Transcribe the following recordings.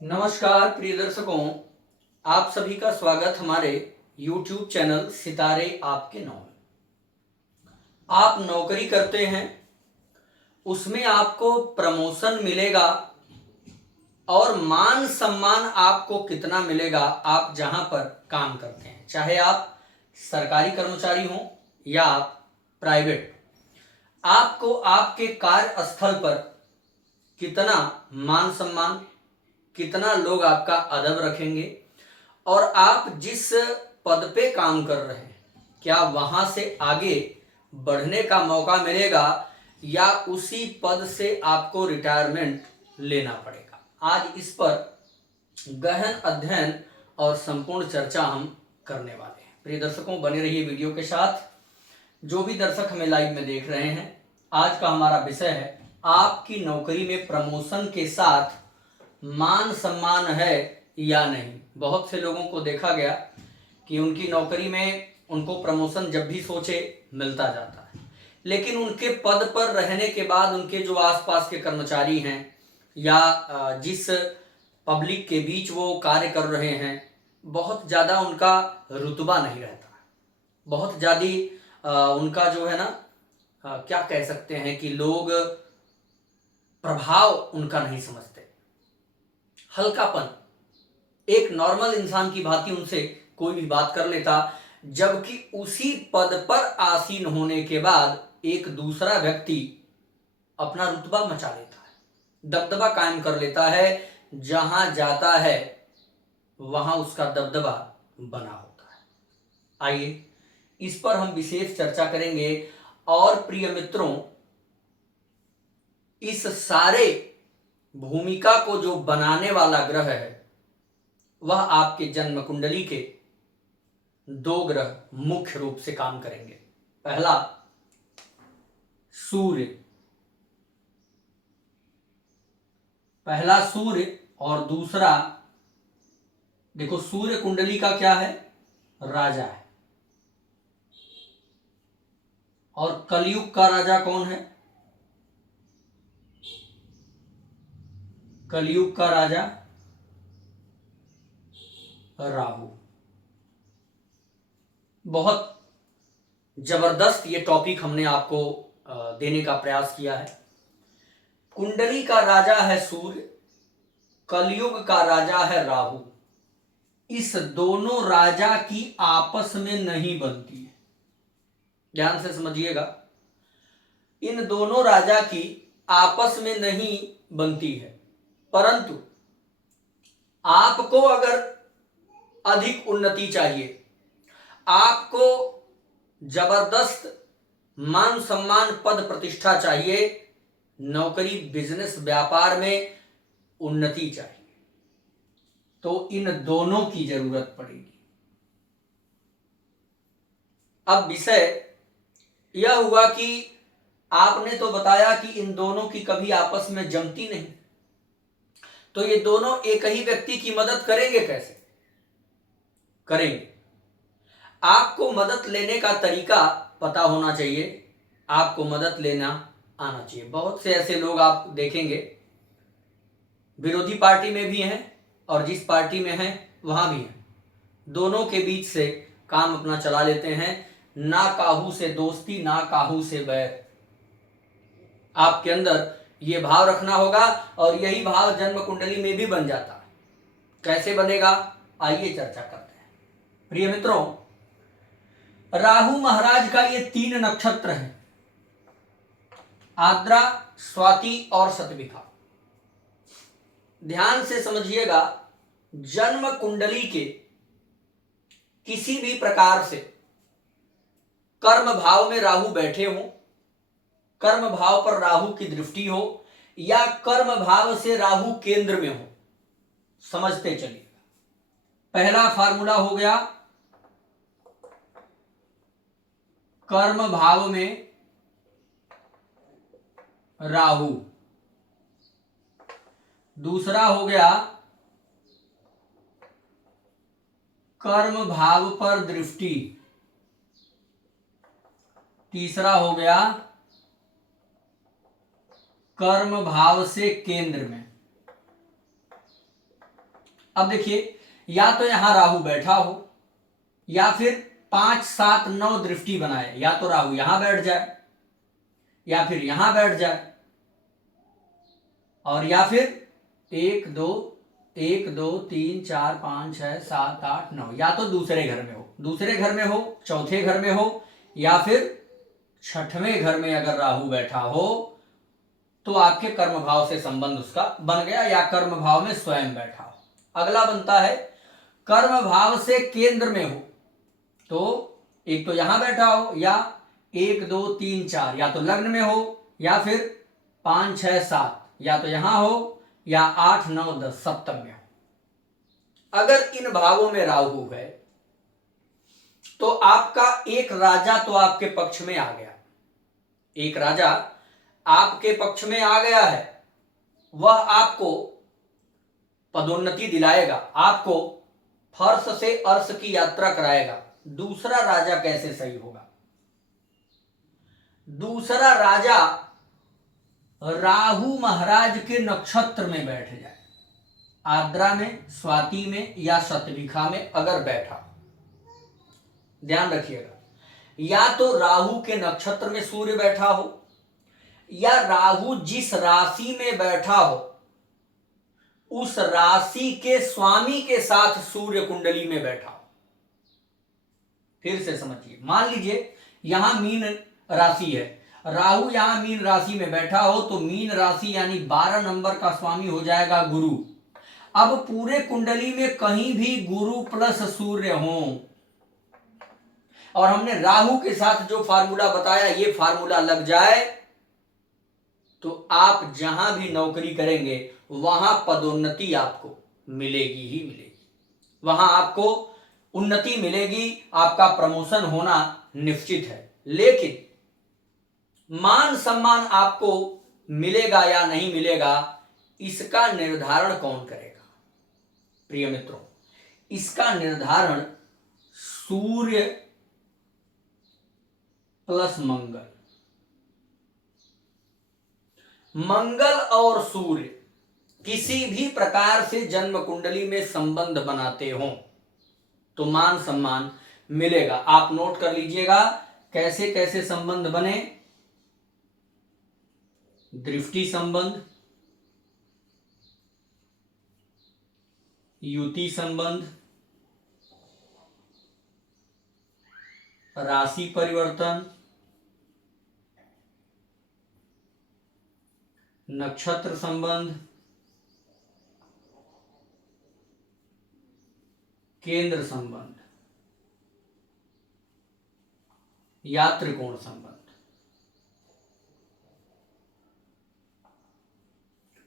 नमस्कार प्रिय दर्शकों, आप सभी का स्वागत हमारे YouTube चैनल सितारे आपके नाम में। आप नौकरी करते हैं, उसमें आपको प्रमोशन मिलेगा और मान सम्मान आपको कितना मिलेगा आप जहां पर काम करते हैं, चाहे आप सरकारी कर्मचारी हों या आप प्राइवेट। आपको आपके कार्यस्थल पर कितना मान सम्मान, कितना लोग आपका अदब रखेंगे और आप जिस पद पे काम कर रहे हैं क्या वहां से आगे बढ़ने का मौका मिलेगा या उसी पद से आपको रिटायरमेंट लेना पड़ेगा। आज इस पर गहन अध्ययन और संपूर्ण चर्चा हम करने वाले हैं। प्रिय दर्शकों, बने रहिए वीडियो के साथ। जो भी दर्शक हमें लाइव में देख रहे हैं, आज का हमारा विषय है आपकी नौकरी में प्रमोशन के साथ मान सम्मान है या नहीं। बहुत से लोगों को देखा गया कि उनकी नौकरी में उनको प्रमोशन जब भी सोचे मिलता जाता है, लेकिन उनके पद पर रहने के बाद उनके जो आसपास के कर्मचारी हैं या जिस पब्लिक के बीच वो कार्य कर रहे हैं, बहुत ज़्यादा उनका रुतबा नहीं रहता। बहुत ज़्यादा उनका जो है ना, क्या कह सकते हैं कि लोग प्रभाव उनका नहीं समझते। हल्कापन, एक नॉर्मल इंसान की भांति उनसे कोई भी बात कर लेता, जबकि उसी पद पर आसीन होने के बाद एक दूसरा व्यक्ति अपना रुतबा मचा लेता है, दबदबा कायम कर लेता है। जहां जाता है वहां उसका दबदबा बना होता है। आइए इस पर हम विशेष चर्चा करेंगे। और प्रिय मित्रों, इस सारे भूमिका को जो बनाने वाला ग्रह है वह आपके जन्म कुंडली के दो ग्रह मुख्य रूप से काम करेंगे। पहला सूर्य और दूसरा, देखो सूर्य कुंडली का क्या है, राजा है। और कलयुग का राजा कौन है, कलयुग का राजा राहु। बहुत जबरदस्त ये टॉपिक हमने आपको देने का प्रयास किया है। कुंडली का राजा है सूर्य, कलयुग का राजा है राहु। इस दोनों राजा की आपस में नहीं बनती है, ध्यान से समझिएगा। इन दोनों राजा की आपस में नहीं बनती है, परंतु आपको अगर अधिक उन्नति चाहिए, आपको जबरदस्त मान सम्मान पद प्रतिष्ठा चाहिए, नौकरी बिजनेस व्यापार में उन्नति चाहिए, तो इन दोनों की जरूरत पड़ेगी। अब विषय यह हुआ कि आपने तो बताया कि इन दोनों की कभी आपस में जमती नहीं, तो ये दोनों एक ही व्यक्ति की मदद करेंगे, कैसे करेंगे? आपको मदद लेने का तरीका पता होना चाहिए, आपको मदद लेना आना चाहिए। बहुत से ऐसे लोग आप देखेंगे विरोधी पार्टी में भी हैं और जिस पार्टी में हैं वहां भी हैं, दोनों के बीच से काम अपना चला लेते हैं। ना काहू से दोस्ती, ना काहू से बैर। आपके अंदर ये भाव रखना होगा और यही भाव जन्म कुंडली में भी बन जाता है। कैसे बनेगा, आइए चर्चा करते हैं। प्रिय मित्रों, राहु महाराज का ये 3 नक्षत्र हैं, आद्रा, स्वाति और शतभिखा। ध्यान से समझिएगा, जन्म कुंडली के किसी भी प्रकार से कर्म भाव में राहु बैठे हो, कर्म भाव पर राहु की दृष्टि हो या कर्म भाव से राहु केंद्र में हो, समझते चलिएगा। पहला फार्मूला हो गया कर्म भाव में राहु, दूसरा हो गया कर्म भाव पर दृष्टि, तीसरा हो गया कर्म भाव से केंद्र में। अब देखिए, या तो यहां राहु बैठा हो या फिर 5, 7, 9 दृष्टि बनाए, या तो राहु यहां बैठ जाए या फिर यहां बैठ जाए, और या फिर 1 2 1 2 3 4 5 6 7 8 9, या तो दूसरे घर में हो, चौथे घर में हो, या फिर छठवें घर में अगर राहु बैठा हो तो आपके कर्म भाव से संबंध उसका बन गया, या कर्म भाव में स्वयं बैठा हो। अगला बनता है कर्म भाव से केंद्र में हो, तो एक तो यहां बैठा हो, या 1 2 3 4, या तो लग्न में हो, या फिर 5 6 7, या तो यहां हो, या 8 9 10 सप्तम में हो। अगर इन भावों में राहु है तो आपका एक राजा तो आपके पक्ष में आ गया, एक राजा आपके पक्ष में आ गया है, वह आपको पदोन्नति दिलाएगा, आपको फर्श से अर्श की यात्रा कराएगा। दूसरा राजा कैसे सही होगा? दूसरा राजा राहु महाराज के नक्षत्र में बैठ जाए, आर्द्रा में, स्वाति में या शतभिखा में अगर बैठा, ध्यान रखिएगा, या तो राहु के नक्षत्र में सूर्य बैठा हो, या राहु जिस राशि में बैठा हो उस राशि के स्वामी के साथ सूर्य कुंडली में बैठा हो। फिर से समझिए, मान लीजिए यहां मीन राशि है, राहु यहां मीन राशि में बैठा हो तो मीन राशि यानी 12 नंबर का स्वामी हो जाएगा गुरु। अब पूरे कुंडली में कहीं भी गुरु प्लस सूर्य हो, और हमने राहु के साथ जो फार्मूला बताया ये फार्मूला लग जाए, तो आप जहां भी नौकरी करेंगे वहां पदोन्नति आपको मिलेगी ही मिलेगी, वहां आपको उन्नति मिलेगी, आपका प्रमोशन होना निश्चित है। लेकिन मान सम्मान आपको मिलेगा या नहीं मिलेगा, इसका निर्धारण कौन करेगा? प्रिय मित्रों, इसका निर्धारण सूर्य प्लस मंगल, मंगल और सूर्य किसी भी प्रकार से जन्म कुंडली में संबंध बनाते हो तो मान सम्मान मिलेगा। आप नोट कर लीजिएगा कैसे कैसे संबंध बने: दृष्टि संबंध, युति संबंध, राशि परिवर्तन, नक्षत्र संबंध, केंद्र संबंध या त्रिकोण संबंध।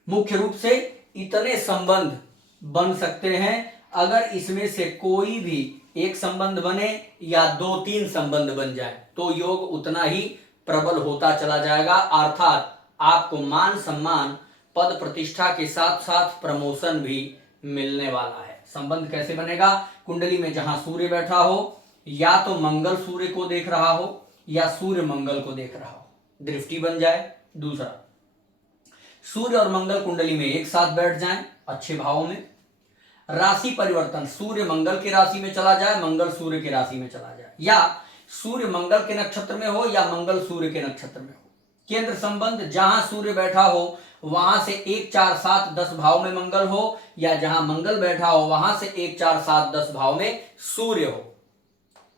मुख्य रूप से इतने संबंध बन सकते हैं। अगर इसमें से कोई भी एक संबंध बने या 2-3 संबंध बन जाए तो योग उतना ही प्रबल होता चला जाएगा, अर्थात आपको मान सम्मान, पद प्रतिष्ठा के साथ साथ प्रमोशन भी मिलने वाला है। संबंध कैसे बनेगा? कुंडली में जहां सूर्य बैठा हो, या तो मंगल सूर्य को देख रहा हो या सूर्य मंगल को देख रहा हो, दृष्टि बन जाए। दूसरा, सूर्य और मंगल कुंडली में एक साथ बैठ जाएं अच्छे भावों में। राशि परिवर्तन, सूर्य मंगल की राशि में चला जाए, मंगल सूर्य की राशि में चला जाए, या सूर्य मंगल के नक्षत्र में हो या मंगल सूर्य के नक्षत्र में हो। केंद्र संबंध, जहां सूर्य बैठा हो वहां से 1 4 7 10 भाव में मंगल हो, या जहां मंगल बैठा हो वहां से 1 4 7 10 भाव में सूर्य हो।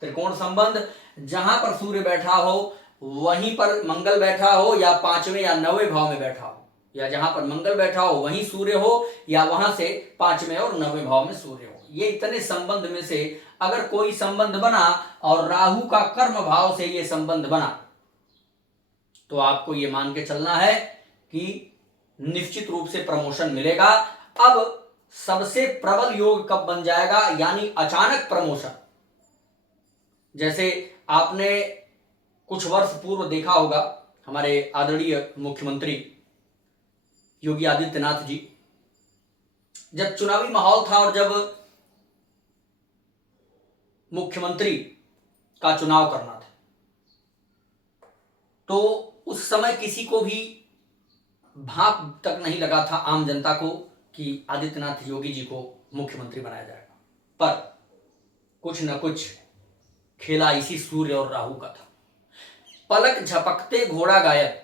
त्रिकोण संबंध, जहां पर सूर्य बैठा हो वहीं पर मंगल बैठा हो, या 5वें या 9वें भाव में बैठा हो, या जहां पर मंगल बैठा हो वहीं सूर्य हो, या वहां से 5वें और 9वें भाव में सूर्य हो। ये इतने संबंध में से अगर कोई संबंध बना और राहु का कर्म भाव से ये संबंध बना तो आपको ये मान के चलना है कि निश्चित रूप से प्रमोशन मिलेगा। अब सबसे प्रबल योग कब बन जाएगा, यानी अचानक प्रमोशन? जैसे आपने कुछ वर्ष पूर्व देखा होगा, हमारे आदरणीय मुख्यमंत्री योगी आदित्यनाथ जी, जब चुनावी माहौल था और जब मुख्यमंत्री का चुनाव करना था, तो उस समय किसी को भी भाप तक नहीं लगा था, आम जनता को, कि आदित्यनाथ योगी जी को मुख्यमंत्री बनाया जाएगा। पर कुछ न कुछ खेला इसी सूर्य और राहु का था। पलक झपकते घोड़ा गायब,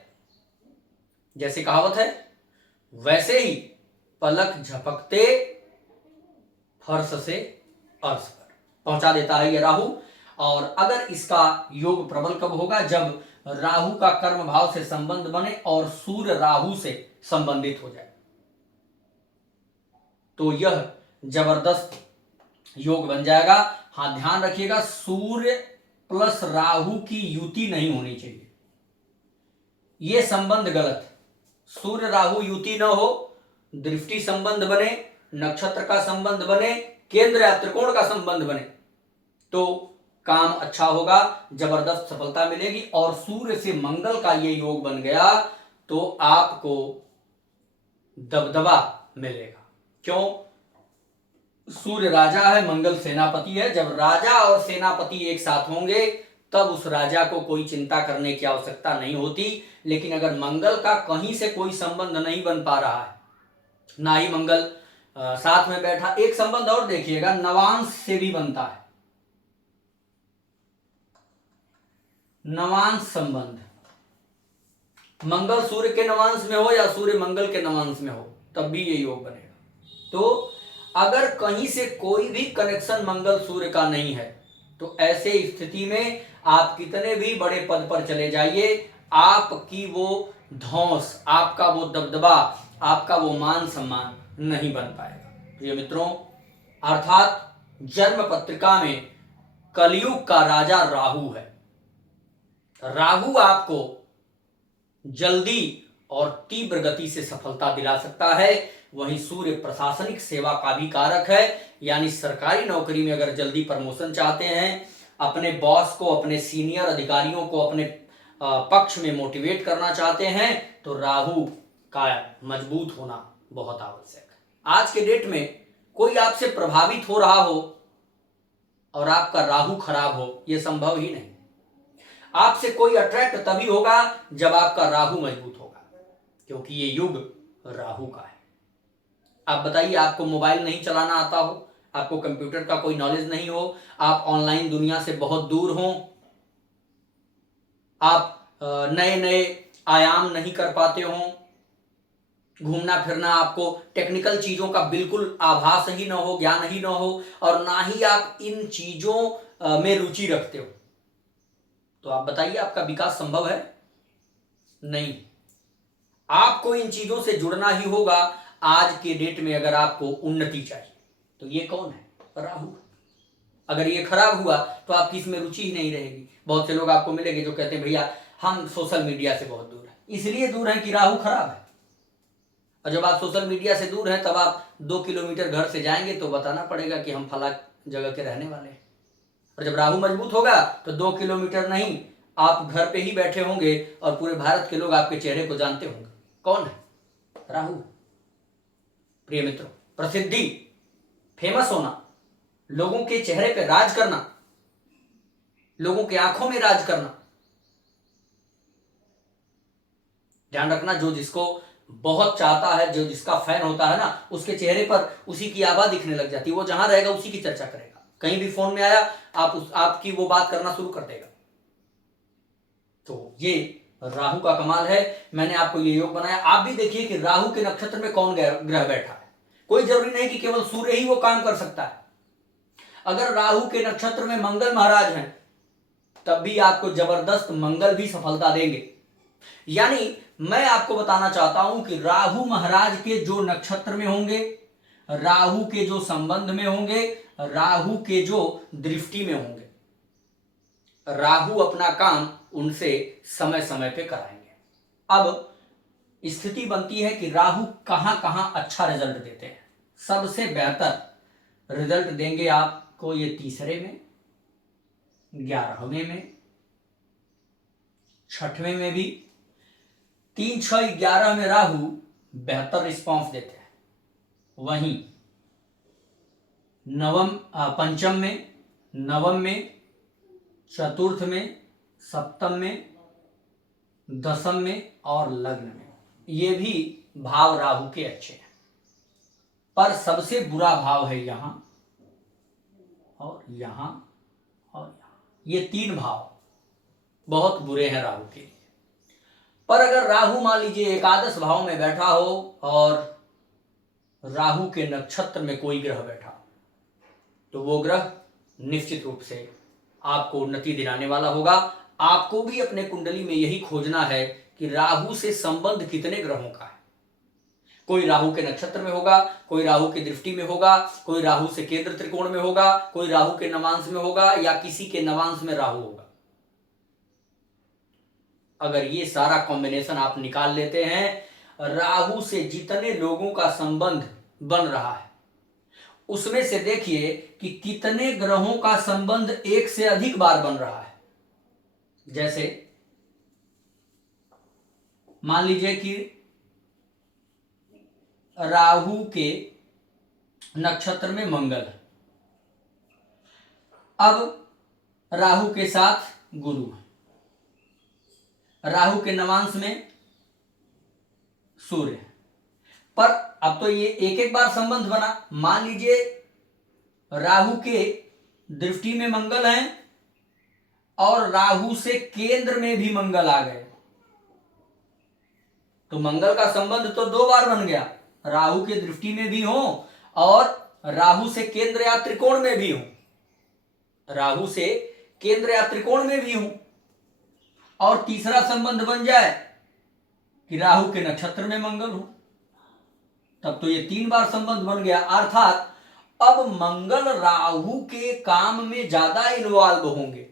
जैसे कहावत है वैसे ही पलक झपकते फर्श से अर्श पर पहुंचा देता है यह राहु। और अगर इसका योग प्रबल कब होगा? जब राहु का कर्म भाव से संबंध बने और सूर्य राहु से संबंधित हो जाए, तो यह जबरदस्त योग बन जाएगा। हाँ, ध्यान रखिएगा, सूर्य प्लस राहु की युति नहीं होनी चाहिए, यह संबंध गलत है। सूर्य राहु युति न हो, दृष्टि संबंध बने, नक्षत्र का संबंध बने, केंद्र या त्रिकोण का संबंध बने, तो काम अच्छा होगा, जबरदस्त सफलता मिलेगी। और सूर्य से मंगल का ये योग बन गया तो आपको दबदबा मिलेगा। क्यों? सूर्य राजा है, मंगल सेनापति है। जब राजा और सेनापति एक साथ होंगे तब उस राजा को कोई चिंता करने की आवश्यकता नहीं होती। लेकिन अगर मंगल का कहीं से कोई संबंध नहीं बन पा रहा है, ना ही मंगल साथ में बैठा, एक संबंध और देखिएगा, नवांश से भी बनता है, नवांश संबंध। मंगल सूर्य के नवांश में हो या सूर्य मंगल के नवांश में हो, तब भी ये योग बनेगा। तो अगर कहीं से कोई भी कनेक्शन मंगल सूर्य का नहीं है, तो ऐसे स्थिति में आप कितने भी बड़े पद पर चले जाइए, आपकी वो धौंस, आपका वो दबदबा, आपका वो मान सम्मान नहीं बन पाएगा। प्रिय मित्रों, अर्थात जन्म पत्रिका में कलयुग का राजा राहु है। राहु आपको जल्दी और तीव्र गति से सफलता दिला सकता है। वहीं सूर्य प्रशासनिक सेवा का भी कारक है, यानी सरकारी नौकरी में अगर जल्दी प्रमोशन चाहते हैं, अपने बॉस को, अपने सीनियर अधिकारियों को अपने पक्ष में मोटिवेट करना चाहते हैं, तो राहु का मजबूत होना बहुत आवश्यक है। आज के डेट में कोई आपसे प्रभावित हो रहा हो और आपका राहु खराब हो, यह संभव ही नहीं। आपसे कोई अट्रैक्ट तभी होगा जब आपका राहु मजबूत होगा, क्योंकि ये युग राहु का है। आप बताइए, आपको मोबाइल नहीं चलाना आता हो, आपको कंप्यूटर का कोई नॉलेज नहीं हो, आप ऑनलाइन दुनिया से बहुत दूर हो, आप नए नए आयाम नहीं कर पाते हो, घूमना फिरना आपको टेक्निकल चीजों का बिल्कुल आभास ही ना हो, ज्ञान ही ना हो, और ना ही आप इन चीजों में रुचि रखते हो, तो आप बताइए आपका विकास संभव है? नहीं। आपको इन चीजों से जुड़ना ही होगा आज के डेट में। अगर आपको उन्नति चाहिए तो ये कौन है? राहु। अगर ये खराब हुआ तो आपकी इसमें रुचि ही नहीं रहेगी। बहुत से लोग आपको मिलेंगे जो कहते हैं भैया हम सोशल मीडिया से बहुत दूर हैं। इसलिए दूर हैं कि राहु खराब है। और जब आप सोशल मीडिया से दूर हैं, तब आप 2 किलोमीटर घर से जाएंगे तो बताना पड़ेगा कि हम फला जगह के रहने वाले हैं। और जब राहु मजबूत होगा तो 2 किलोमीटर नहीं, आप घर पे ही बैठे होंगे और पूरे भारत के लोग आपके चेहरे को जानते होंगे। कौन है? राहु। प्रिय मित्रों, प्रसिद्धि, फेमस होना, लोगों के चेहरे पे राज करना, लोगों की आंखों में राज करना, ध्यान रखना, जो जिसको बहुत चाहता है, जो जिसका फैन होता है ना, उसके चेहरे पर उसी की आभा दिखने लग जाती है। वो जहां रहेगा उसी की चर्चा करेगा। कहीं भी फोन में आया, आपकी वो बात करना शुरू कर देगा। तो ये राहु का कमाल है। मैंने आपको ये योग बनाया। आप भी देखिए कि राहु के नक्षत्र में कौन ग्रह बैठा है। कोई जरूरी नहीं कि केवल सूर्य ही वो काम कर सकता है। अगर राहु के नक्षत्र में मंगल महाराज हैं, तब भी आपको जबरदस्त मंगल भी सफलता देंगे। यानी मैं आपको बताना चाहता हूं कि राहु महाराज के जो नक्षत्र में होंगे, राहु के जो संबंध में होंगे, राहु के जो दृष्टि में होंगे, राहु अपना काम उनसे समय समय पे कराएंगे। अब स्थिति बनती है कि राहु कहां कहां अच्छा रिजल्ट देते हैं। सबसे बेहतर रिजल्ट देंगे आपको ये 3रे में, 11वें में, 6वें में भी। 3, 6, 11 में राहु बेहतर रिस्पॉन्स देते हैं। वहीं पंचम में, नवम में, चतुर्थ में, सप्तम में, दशम में और लग्न में, ये भी भाव राहु के अच्छे हैं। पर सबसे बुरा भाव है यहां और यहां और यहां। ये 3 भाव बहुत बुरे हैं राहु के लिए। पर अगर राहु मान लीजिए एकादश भाव में बैठा हो और राहु के नक्षत्र में कोई ग्रह बैठा हो, तो वो ग्रह निश्चित रूप से आपको उन्नति दिलाने वाला होगा। आपको भी अपने कुंडली में यही खोजना है कि राहु से संबंध कितने ग्रहों का है। कोई राहु के नक्षत्र में होगा, कोई राहु की दृष्टि में होगा, कोई राहु से केंद्र त्रिकोण में होगा, कोई राहु के नवांश में होगा या किसी के नवांश में राहु होगा। अगर ये सारा कॉम्बिनेशन आप निकाल लेते हैं, राहु से जितने लोगों का संबंध बन रहा है उसमें से देखिए कि कितने ग्रहों का संबंध एक से अधिक बार बन रहा है। जैसे मान लीजिए कि राहु के नक्षत्र में मंगल है, अब राहु के साथ गुरु है, राहु के नवांश में सूर्य है। पर अब तो ये एक एक बार संबंध बना। मान लीजिए राहु के दृष्टि में मंगल है और राहु से केंद्र में भी मंगल आ गए, तो मंगल का संबंध तो 2 बार बन गया। राहु के दृष्टि में भी हो और राहु से केंद्र या त्रिकोण में भी हो, राहु से केंद्र या त्रिकोण में भी हो। और तीसरा संबंध बन जाए कि राहु के नक्षत्र में मंगल हो, तब तो ये 3 बार संबंध बन गया। अर्थात अब मंगल राहु के काम में ज्यादा इन्वॉल्व होंगे।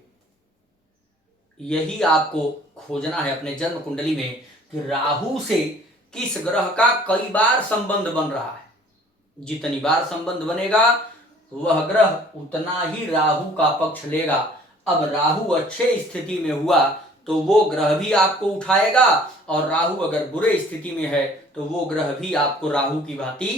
यही आपको खोजना है अपने जन्म कुंडली में कि राहु से किस ग्रह का कई बार संबंध बन रहा है। जितनी बार संबंध बनेगा वह ग्रह उतना ही राहु का पक्ष लेगा। अब राहु अच्छे स्थिति में हुआ तो वो ग्रह भी आपको उठाएगा, और राहु अगर बुरे स्थिति में है तो वो ग्रह भी आपको राहु की भांति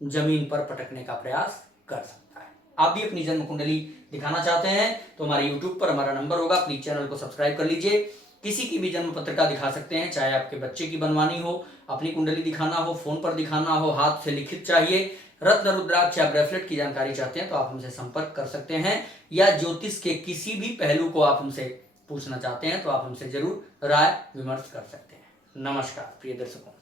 जमीन पर पटकने का प्रयास कर सकता है। आप भी अपनी जन्म कुंडली दिखाना चाहते हैं तो हमारे YouTube पर हमारा नंबर होगा, प्लीज चैनल को सब्सक्राइब कर लीजिए। किसी की भी जन्म पत्रिका दिखा सकते हैं, चाहे आपके बच्चे की बनवानी हो, अपनी कुंडली दिखाना हो, फोन पर दिखाना हो, हाथ से लिखित चाहिए, रत्न रुद्राक्ष या ब्रेसलेट की जानकारी चाहते हैं तो आप हमसे संपर्क कर सकते हैं, या ज्योतिष के किसी भी पहलू को आप हमसे पूछना चाहते हैं तो आप हमसे जरूर राय विमर्श कर सकते हैं। नमस्कार प्रिय दर्शकों।